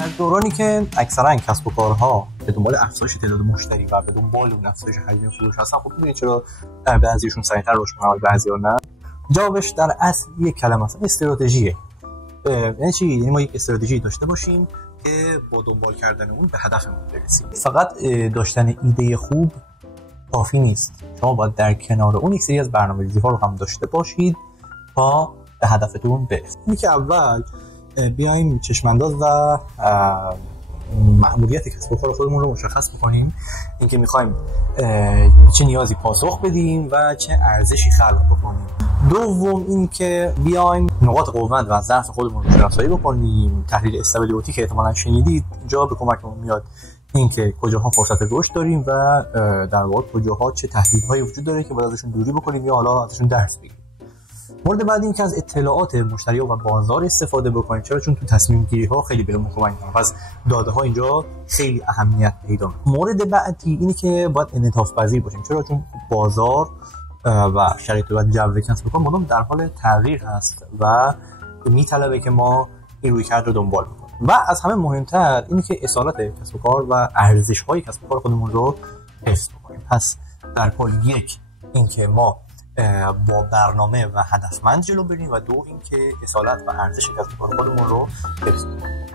در دورانی که اکثرا کسب و کارها به دنبال افزایش تعداد مشتری و به دنبال اون افزایش حجم فروش هستن، خب می‌بینید چرا بعضیشون سریعتر رشد می‌کنن بعضی‌ها نه. جوابش در اصل یک کلمه است، استراتژیه. یعنی چی؟ یعنی ما یک استراتژی داشته باشیم که با دنبال کردن اون به هدفمون برسیم. فقط داشتن ایده خوب کافی نیست. شما باید در کنار اون یک سری از برنامه‌ریزی‌ها رو هم داشته باشید تا به هدفتون برسید. اینی که اول بیایم چشم‌انداز و مأموریت کسب و کار خودمون رو مشخص بکنیم، اینکه می‌خوایم چه نیازی پاسخ بدیم و چه ارزشی خلق بکنیم. دوم اینکه بیایم نقاط قوت و ضعف خودمون رو شناسایی بکنیم. تحلیل استابیلیتی که احتمالاً شنیدید اینجا به کمکمون میاد، اینکه کجاها فرصت رشد داریم و در واقع کجاها چه تهدیدهایی وجود داره که باید ازشون دوری بکنیم یا حالا ازشون درس بگیریم. مورد بعد این که از اطلاعات مشتری‌ها و بازار استفاده بکنید، چرا؟ چون تو تصمیم گیری ها خیلی بهمون کمک می‌کنه. پس داده ها اینجا خیلی اهمیت پیدا می‌کنه. مورد بعدی اینه که باید انعطاف پذیر باشیم، چرا؟ چون بازار و شرایط و جو کسب و کار مدام در حال تغییر هست و میطلبه که ما این رویکرد رو دنبال بکنیم. و از همه مهمتر اینه که اصالت کسب و کار و ارزش‌های کسب و کار خودمون رو حفظ بکنیم. پس در کل یک اینکه ما با برنامه و هدفمند جلو بریم و دو اینکه اصالت و ارزش کسب و کار خودمون رو حفظ کنیم.